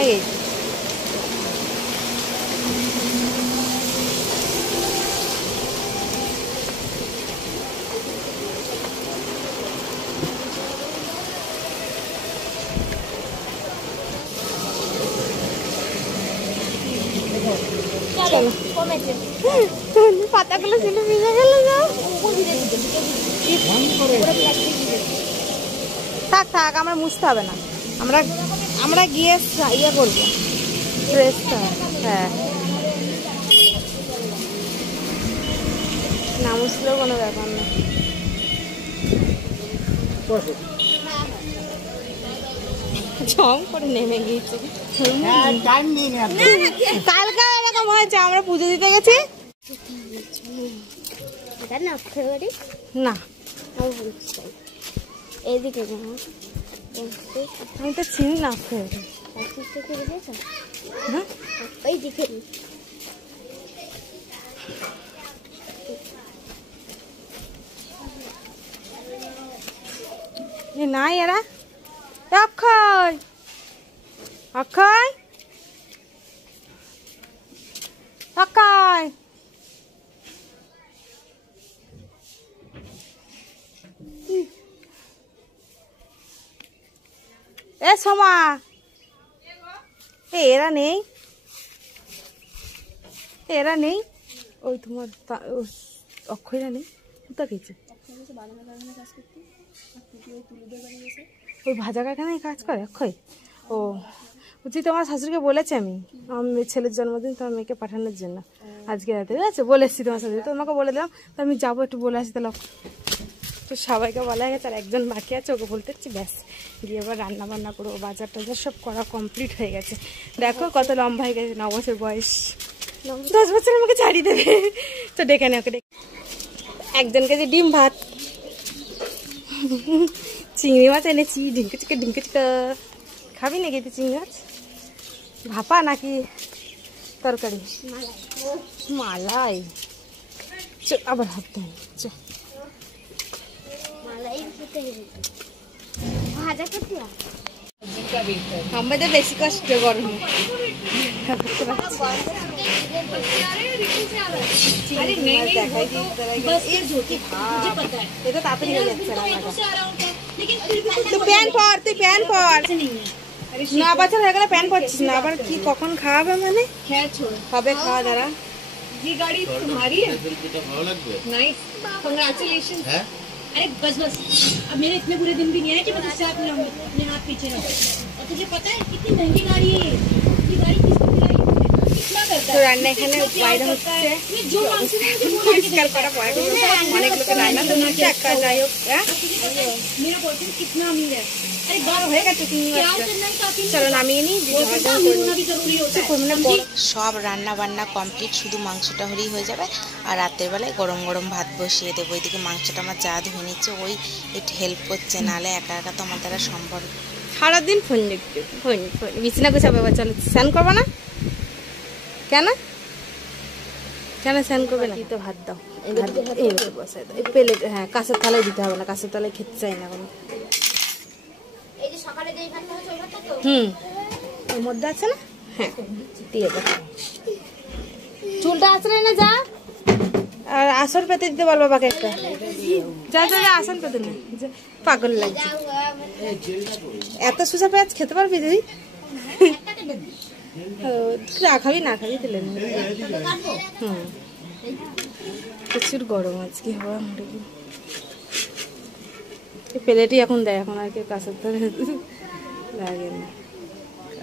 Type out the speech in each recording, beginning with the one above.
হয়ে গেছে। পাতাগুলো ছিল ভিজে গেল না। থাক থাক, আমার মুছতে হবে না, আমরা গিয়ে ইয়ে করবো ড্রেসটা। হ্যাঁ, না মুছলেও কোনো ব্যাপার না। জম করে নেমে গিয়েছে। কালকে এরকম হয়েছে, আমরা পুজো দিতে গেছি না, এইদিকে আমি তো চিনি না। নাই এরা অক্ষয় অক্ষয় অক্ষয় এ সোমা, এরা নেই, এরা নেই। ওই তোমার অক্ষয়রা নেই, কোথা গেছে? ওই ভাজা কারখানায় কাজ করে অক্ষয়। ও বলছি, তোমার শাশুড়িকে বলেছি আমি আমার ছেলের জন্মদিন তোমার মেয়েকে পাঠানোর জন্য আজকে রাতে, ঠিক আছে? বলে এসছি তোমার শাশুড়ি, তোমাকে বলে দিলাম। তো আমি যাবো, একটু বলে আসি তাহলে। তো সবাইকে বলা হয়ে গেছে, আর একজন বাকি আছে, ওকে বলতে হচ্ছে ব্যাস গিয়ে এবার রান্না বান্না করবো। বাজার টাজার সব করা কমপ্লিট হয়ে গেছে। দেখো কত লম্বা হয়ে গেছে, 9 বছর বয়স, 10 বছর আমাকে ছাড়িয়ে দেবে। তো ডেকে নে ওকে, একজনকে যে ডিম ভাত, চিংড়ি মাছ এনেছি, ঢিঙ্কে চিকা। খাবি নাকি তুই চিংড়ি মাছ? ভাপা নাকি তরকারি? মালাই। চ আবার ভাবতে হবে, চ আমাদের বেশি কষ্ট গরমে। এটা তাড়াতাড়ি হয়ে যাচ্ছে। তুই প্যান্ট পর, তুই প্যান্ট পর। 9 বছর হয়ে গেলে প্যান্ট পরছিস না, আবার কি কখন খাওয়াবে? মানে হবে খাওয়া দাঁড়া। ये गाड़ी तुम्हारी है? Nice, congratulation. अरे बस बस, अब मेरे इतने बुरे दिन भी नहीं है कि मैं तुझसे अपने हाथ पीछे रखूं। और तुझे पता है कितनी महंगी गाड़ी है ये गाड़ी किसको दिलाई? कितना करता है? तो रान्ना এখানে বাইরে হচ্ছে, जो मांगते हैं পরিষ্কার করা পড়ে, অনেক লোকে রান্না তো হচ্ছে একটা। যাই হোক, मेरा बॉयफ्रेंड कितना अमीर है। अरे গাড়ি হয়ে গেছে, চলো নামিয়ে নিই। সব রান্না বান্না কমপ্লিট, শুধু মাংসটা হলেই হয়ে যাবে। আর রাতের বেলায় গরম গরম ভাত বসিয়ে দেবো। ওইদিকে মাংসটা আমার যা ধুয়ে নিচ্ছে, ওই একটু হেল্প করছে, নাহলে একা একা তো আমার দ্বারা সম্ভব। সারাদিন ফোন দেখতে, ফোন বিছানা গোছাবে। এবার চলো, স্নান করবো না কেন? কেন স্নান করবে না? তো ভাত দাও, বসাই দাও। এই প্লেট, হ্যাঁ কাঁচের থালায় দিতে হবে না, কাঁচের থালায় খেতে চাই না কোনো। ওর মধ্যে আছে না? হ্যাঁ দিয়ে দাও। চুলটা আসলে না, যা আর আসন পেতে দিতে বল বাবাকে একটা। যা যা যা, আসন পেতে না, পাগল লাগছে। এত সুসা পেঁয়াজ খেতে পারবি তুই? খাবি না খাবি দিলে না। প্রচুর গরম আজকে, হওয়া প্লেটই এখন দেয়, এখন আর কেউ কাছের তলে লাগে না।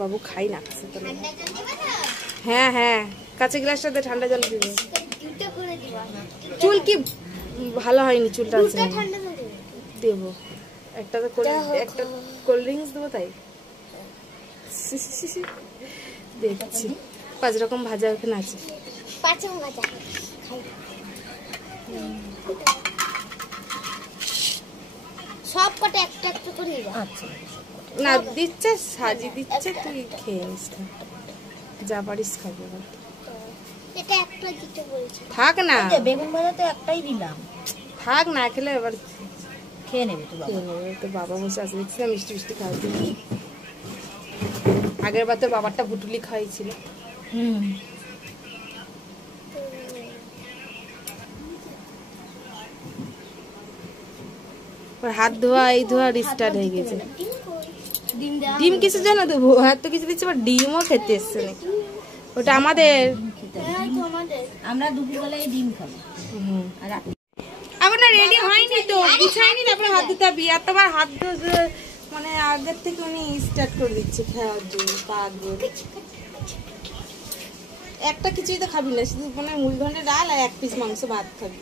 বাবু খাই না কাছের তলে। হ্যাঁ হ্যাঁ, কাছে গ্লাসটাতে ঠান্ডা জল দিবে। চুল কি ভালো হয়নি, চুলটা আছে দেবো একটা। তো একটা কোল্ড ড্রিঙ্কস দেবো, তাই দেখছি। 5 রকম ভাজা ওখানে আছে। সব কটা একটা একটা করে নিবা। আচ্ছা না দিচ্ছে, সাজিয়ে দিচ্ছে, তুই খেয়ে নিস, যা পারিস খাবি। এটা একটা দিতে বলছি। থাক না, বেগুন ভাজা তো একটাই দিলাম, থাক না খেলে এবার খেয়ে নেবে তো বাবা। তো বাবা বসে আছে, দেখছি না মিষ্টি মিষ্টি খাওয়ার জন্য। আগের বার তো বাবারটা পুটুলি খাইছিল। হাত ধোয়া এই ধোয়া স্টার্ট হয়ে গেছে। ডিম কিসের জন্য দেবো? এত কিছু দিচ্ছে, আবার ডিমও খেতে এসছে নাকি? ওটা আমাদের, আমরা দুপুরবেলায় ডিম খাবো। আবার না রেডি হয়নি তো, গুছাইনি, তারপরে হাত ধুতে হবে। আর তোমার হাত ধোয়া মানে আগের থেকে উনি স্টার্ট করে দিচ্ছে খাওয়ার জন্য। পাগল, একটা কিছুই তো খাবি না, শুধু মানে মুড়ি ঘন্টা ডাল আর 1 পিস মাংস ভাত খাবি।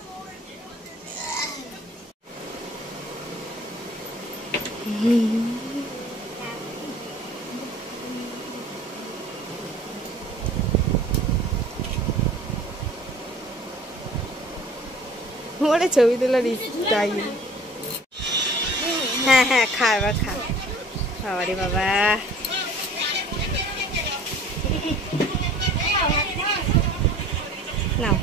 ওরে ছবি তোলার স্টাইল। হ্যাঁ হ্যাঁ, খা এবার খা। বাবারে বাবা, নাও।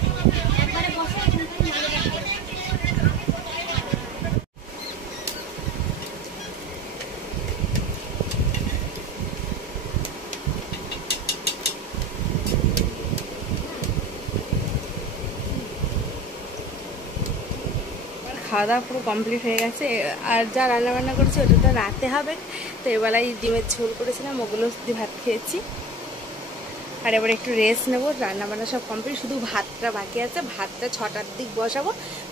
খাওয়া দাওয়া পুরো কমপ্লিট হয়ে গেছে। আর যা রান্না বান্না করেছি ওটা তো রাতে হবে। তো এবেলায় ডিমের ঝোল করেছিলাম, ওগুলো দিয়ে ভাত খেয়েছি। আর এবার একটু রেস্ট নেবো। রান্না বান্না সব কমপ্লিট, শুধু ভাতটা বাকি আছে। ভাতটা 6টার দিক বসাবো,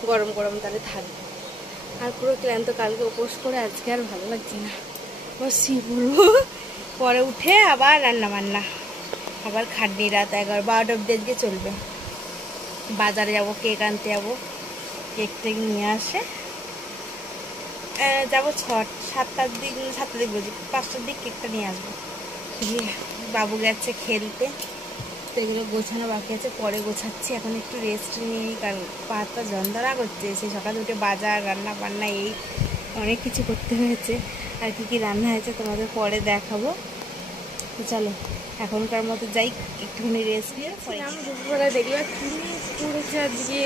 গরম গরম তাহলে থাকবে। আর পুরো ক্লান্ত, কালকে উপোস করে আজকে আর ভালো লাগছে না, বসি পড়বো। পরে উঠে আবার রান্না বান্না, আবার খাটনি। রাত 11-12 অব্দি আজকে চলবে। বাজারে যাবো, কেক আনতে যাবো, কেক টেক নিয়ে আসে। যাবো 7টার দিক বলছি, 5টার দিক কেকটা নিয়ে আসবো। গিয়ে বাবু গেছে খেলতে, তো এগুলো গোছানো বাকি আছে, পরে গোছাচ্ছি। এখন একটু রেস্ট নিই, কারণ পাটা যন্ত্রণা করছে। সেই সকালে উঠে বাজার, রান্না বান্না, এই অনেক কিছু করতে হয়েছে। আর কি কি রান্না হয়েছে তোমাদের পরে দেখাবো। তো চলো এখনকার মতো যাই, একটুখানি রেস্ট নিয়ে। দুপুরবেলা দেখলাম কি পড়েছে আজকে।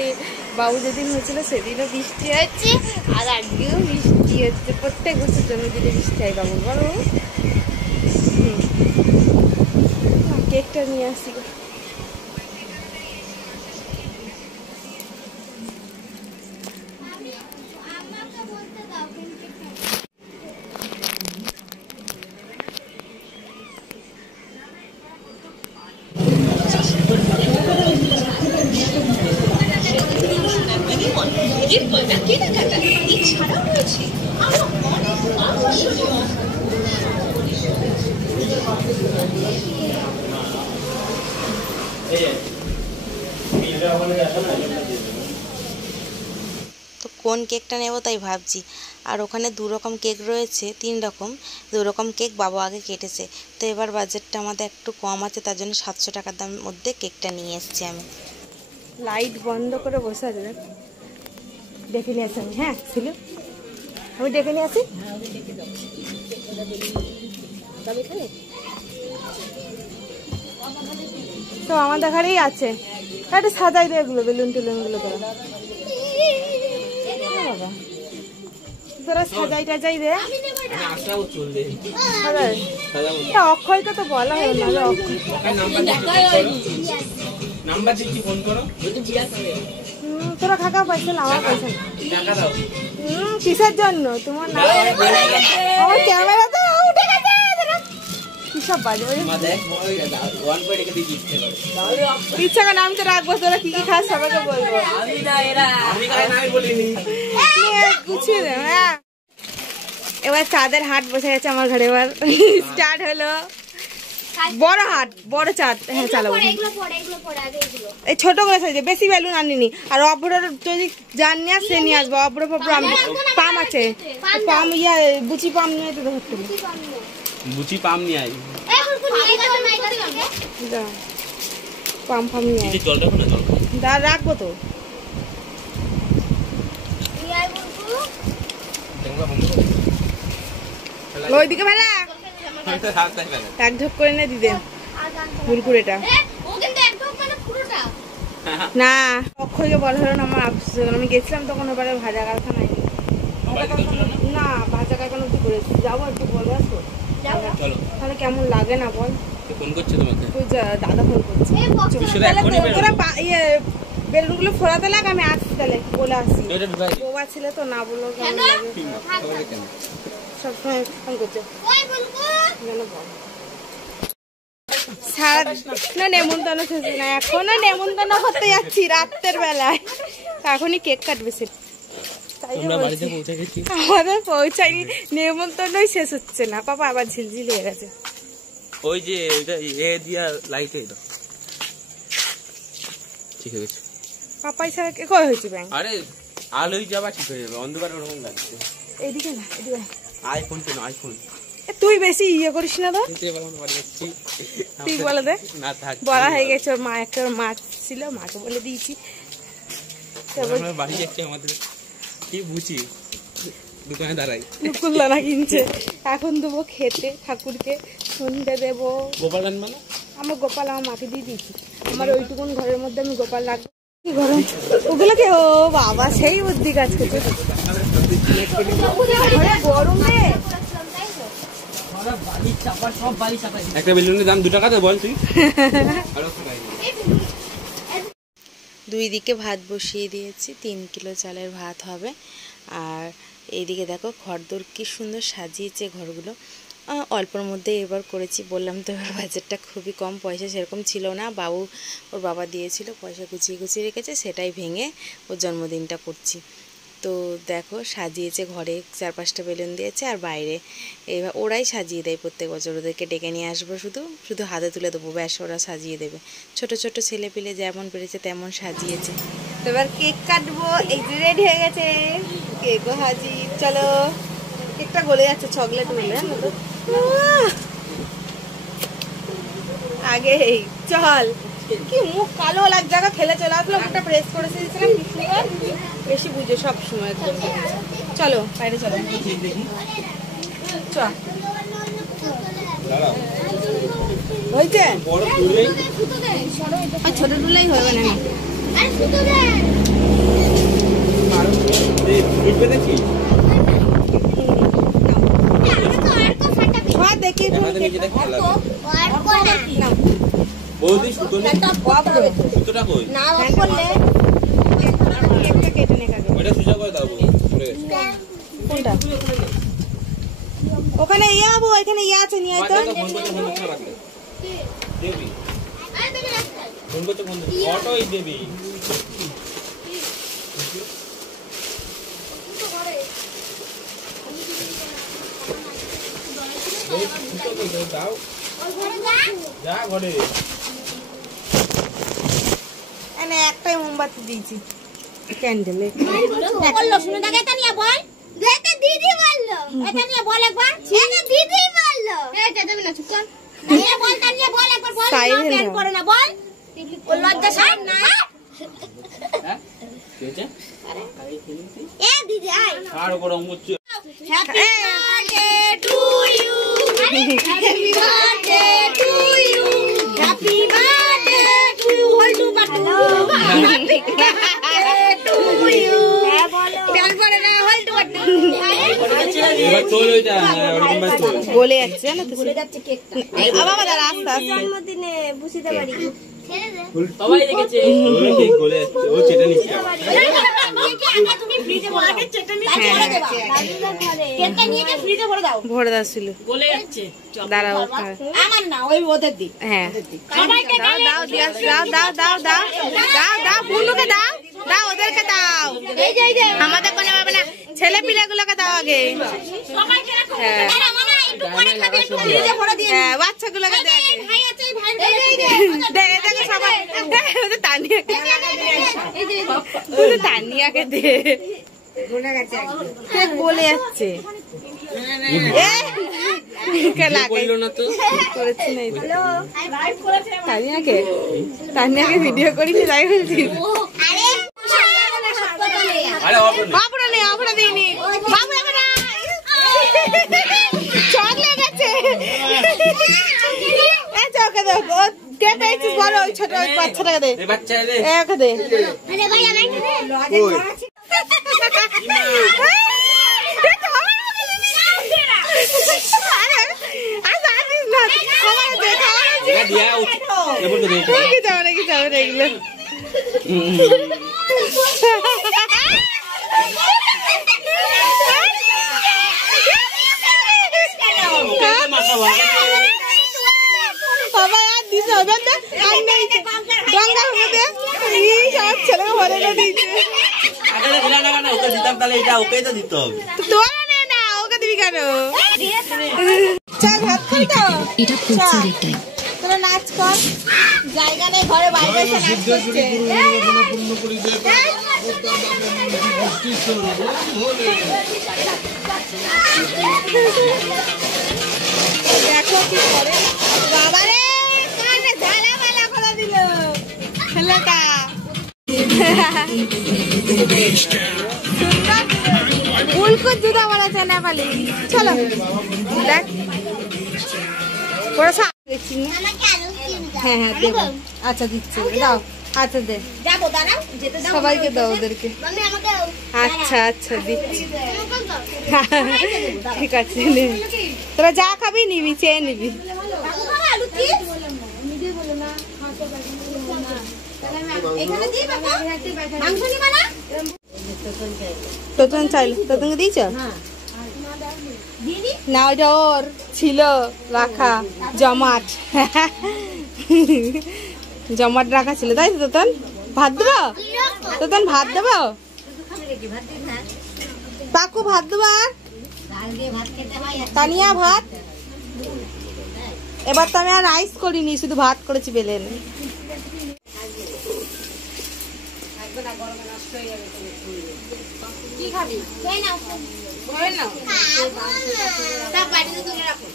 বাবু যেদিন হয়েছিল সেদিনও বৃষ্টি হচ্ছে, আর আজকেও বৃষ্টি হচ্ছে। প্রত্যেক বছর জন্মদিনে বৃষ্টি হয় বাবুর, বলো। কেকটা নিয়ে আসি। এছাড়াও রয়েছে আরো অনেক আকর্ষণীয়। তো কোন কেকটা নেব তাই ভাবছি। আর ওখানে 2 রকম কেক রয়েছে, 3 রকম, 2 রকম কেক বাবা আগে কেটেছে। তো এবার বাজেটটা আমাদের একটু কম আছে, তার জন্য 700 টাকার দামের মধ্যে কেকটা নিয়ে এসেছি আমি। লাইট বন্ধ করে বসে আছে, ডেকে নিয়ে আসি আমি। হ্যাঁ ছিল, আমি ডেকে নিয়ে আসি। তো আমাদের ঘরেই আছে, একটা সাজাই দেয় এগুলো, বেলুন টেলুন গুলো তোরা। বাবা তোরা সাজাই টাজাই দে। অক্ষয়কে তো বলা হলো না, তোরা কাকা পয়সা না, আমার পয়সা না। কিসের জন্য তোমার না? আমার ক্যামেরা তো উঠে গেছে। কিসব বাজে ইচ্ছা করে আমি তো রাখবো। তোরা কি কি খাস সবাইকে বলবো। গুছিয়ে দে। এবার চাঁদের হাট বসে গেছে আমার ঘরে, এবার স্টার্ট হলো। বড় হাট, বড় চাঁদ। হ্যাঁ চালাবো। এই ছোট করে সাইজে, বেশি বেলুন আনিনি। আর অপরের যদি যান নিয়ে সে নিয়ে আসবো। অপরে পাম আছে, পাম ইয়া বুচি পাম নিয়ে তো ধরতে হবে। বুচি পাম নিয়ে আই, পাম ফাম নিয়ে আই, রাখবো তো। ওইদিকে মেলা এক ঢোক করে নে দিদে কুরকুরেটা। না অক্ষয়কে বলা হলো না, আমার আফসোস। আমি গেছিলাম তখন ওবারে ভাজা কারখানায়। না ভাজা কারখানা অব্দি করেছি, যাবো একটু বলে আসবো। তাহলে কেমন লাগে না বল? ফোন করছে তোমাকে? ওই দাদা ফোন করছে। তোরা ইয়ে বেলুনগুলো ফোড়াতে লাগ, আমি আসছি তাহলে বলে আসি। বোবা ছিল তো না বললো সবসময় ফোন করছে। সারা নেমন্তন্ন শেষ না, এখনো নেমন্তন্ন করতে যাচ্ছি রাত্রের বেলায়। এখনই কেক কাটবে সে। আমাদের পৌঁছায়নি, নেমন্তন্নই শেষ হচ্ছে না। পাপা আবার ঝিলঝিল হয়ে গেছে। ওই যে এ দিয়া লাইটে দাও। ঠিক হয়ে গেছে। পাপাই ছাড়া কে কই হয়েছে ব্যাংক? আরে আলোই যাবা ঠিক হয়ে যাবে, অন্ধকার ওরকম লাগছে। এইদিকে না, এদিকে আইফোন কেন? আইফোন তুই বেশি ইয়ে করিস না তো। তুই বলে দে। না থাক, বলা হয়ে গেছে। ওর মা একটা মাছ ছিল, মাকে বলে দিয়েছি। বাড়ি যাচ্ছে আমাদের, কি বুঝি দোকানে দাঁড়াই মুকুলদানা কিনছে। এখন দেবো খেতে ঠাকুরকে, সন্ধ্যে দেবো। গোপাল রান্না না? আমার গোপাল আমার মাকে দিয়ে দিয়েছি। আমার ওইটুকুন ঘরের মধ্যে আমি গোপাল রাখবো। গরম ওগুলোকে, ও বাবা সেই বুদ্ধি কাজ করছে। গরম রে। একটা বেলুনের দাম 2 টাকা তো বল তুই। দুই দিকে ভাত বসিয়ে দিয়েছি, 3 কিলো চালের ভাত হবে। আর এইদিকে দেখো ঘরদোর কি সুন্দর সাজিয়েছে ঘরগুলো। অল্পর মধ্যে এবার করেছি, বললাম তো এবার বাজেটটা খুবই কম, পয়সা সেরকম ছিল না। বাবু ওর বাবা দিয়েছিল, পয়সা গুছিয়ে গুছিয়ে রেখেছে, সেটাই ভেঙে ওর জন্মদিনটা করছি। তো দেখো সাজিয়েছে, ঘরে 4-5টা বেলুন দিয়েছে, আর বাইরে এবার ওরাই সাজিয়ে দেয় প্রত্যেক বছর। ওদেরকে ডেকে নিয়ে আসবো, শুধু শুধু হাতে তুলে দেবো, ব্যাস ওরা সাজিয়ে দেবে। ছোট ছোট ছেলে পিলে যেমন পেরেছে তেমন সাজিয়েছে। তো এবার কেক কাটবো, এই যে রেডি হয়ে গেছে, কেকও হাজির। চলো, কেকটা গলে যাচ্ছে, চকলেট মিলে তো আগে। চল, কি মুখ কালো লাগছে, ফেলে চলে আসলো, মুখটা প্রেস করে দিয়েছিলাম। বেশি বুঝে সব সময়। চলো বাইরে চলো, হয়েছে ছোট টুলাই হবে না। দেখি বৌদি সুতোটা কই? না করলে কেটে নে কাকে। ওটা সুজা করে দাও পড়ে গেছে। কোনটা? ওখানে ইয়া আবু, এখানে ইয়া আছে, নিয়ে আয় তো। ফোন করতে রাখলে দেবি, ফোন করতে অটোই দেবি। দাও যা ঘরে। একটাই মোমবাতি দিয়েছি, ক্যান্ডেল। বললো শুনে দেখ, এটা নিয়ে বল। এটা দিদি বললো, এটা নিয়ে বল একবার। এটা দিদি বললো, এটা দেবে না, চুপ কর। নিয়ে বল, তা নিয়ে বল একবার, বল। প্যান করে না বল, ও লজ্জা ছাড় না। হ্যাঁ কি হচ্ছে? এ দিদি আয়, আর গরম হচ্ছে। Happy birthday to you, happy birthday to you, happy birthday to you, হল টু বাটু, হ্যাপি বার্থডে টু ইউ। হ্যাঁ বলো, প্যান করে না, হল টু বাটু। এবার তোল ওইটা ওরকম বাস তোল। গলে যাচ্ছে না তো, ভুলে যাচ্ছে কেকটা। বাবা দাঁড়া, আস্তে আস্তে। জন্মদিনে বুঝিতে পারি ছেড়ে দে। সবাই দেখেছে ওই কেক গলে যাচ্ছে, ও চেটে নিচ্ছে। তুমি ফ্রিজে ভরে আগে চেটে নিয়ে ভরে দেবা, দাদুদের ঘরে কেকটা নিয়ে গিয়ে ফ্রিজে ভরে দাও। ভরে দাও ছিল, গলে যাচ্ছে। দাঁড়াও। আমার না, ওই ওদের দি। হ্যাঁ দাও দাও দাও দাও দাও দাও দাও দাও, বুনুকে দাও, দাও ওদেরকে দাও। এই যে এই যে আমাদের কোনো ব্যাপার না, ছেলে পিলেগুলোকে দাও আগে। সবাইকে রাখো। হ্যাঁ। আরে মামা একটু পরে খাবে, একটু ফ্রিজে ভরে দিয়ে। হ্যাঁ, বাচ্চাগুলোকে দে আগে। ভাই আছে, এই ভাই এই যে দে এটাকে সবাই, ওদের তানিয়াকে, ওদের তানিয়াকে দে। কেক গলে যাচ্ছে। বললো না তো করেছি না তানিয়াকে, তানিয়াকে ভিডিও করিনি, তাই বলছি। আরে আরে বাবুরা নেই, বাবুরা দিইনি, বাবু এখন চকলেট আছে। ওকে দে, কে পেয়েছিস বলো, ওই ছোট বাচ্চাটাকে দে, এই বাচ্চা দে, ওকে দে। আরে ভাই আমাকে দে। दिया ये बोल दे কি যাবে না এগুলো বাবা আর দিছে হবে না আর নেই গঙ্গা হবে এই সব ছেলে ভরে দিয়েছে আগে দিলা না না ওকে দিতাম তাহলে এটা ওকেই তো দিত তোরা নে না ওকে দিবি কেন চা ভাত খাই তো এটা ফুটসার টাইম তোরা নাচ কর জায়গা নেই ঘরে বাইরে এসে নাচ করছে পূর্ণ করি যে দেখো কি করে বাবা রে কানে ঝালা মালা করে দিল ছেলেটা উল্কো জুতা বানাচ্ছে না পালি চলো দেখ ওরা দেখছি হ্যাঁ হ্যাঁ দেবো আচ্ছা দিচ্ছি দাও আচ্ছা দে যাবো দাঁড়াও যেতে দাও সবাইকে দাও ওদেরকে মাম্মি আমাকে আচ্ছা আচ্ছা দিচ্ছি ঠিক আছে নে তোরা যা খাবি নিবি চেয়ে নিবি আলু কি এখানে দিই বাবা মাংস নিবা না তোতন চাইলো তোতনকে দিয়েছ না ওইটা ওর ছিল রাখা জমাট জমাট রাখা ছিল তাই তো তোতন ভাত দেবো তোতন ভাত দেবো পাকু ভাত দেবো আর তানিয়া ভাত এবার তো আমি আর রাইস করিনি শুধু ভাত করেছি বেলেন কি খাবি খেয়ে নাও করে নাও সব বাড়িতে তুলে রাখো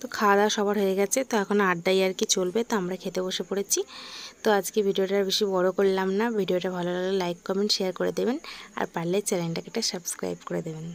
তো খাওয়া দাওয়া সবার হয়ে গেছে, তো এখন আড্ডাই আর কি চলবে। তো আমরা খেতে বসে পড়েছি। তো আজকে ভিডিওটা বেশি বড় করলাম না। ভিডিওটা ভালো লাগলে লাইক কমেন্ট শেয়ার করে দেবেন, আর পারলে চ্যানেলটাকে একটা সাবস্ক্রাইব করে দেবেন।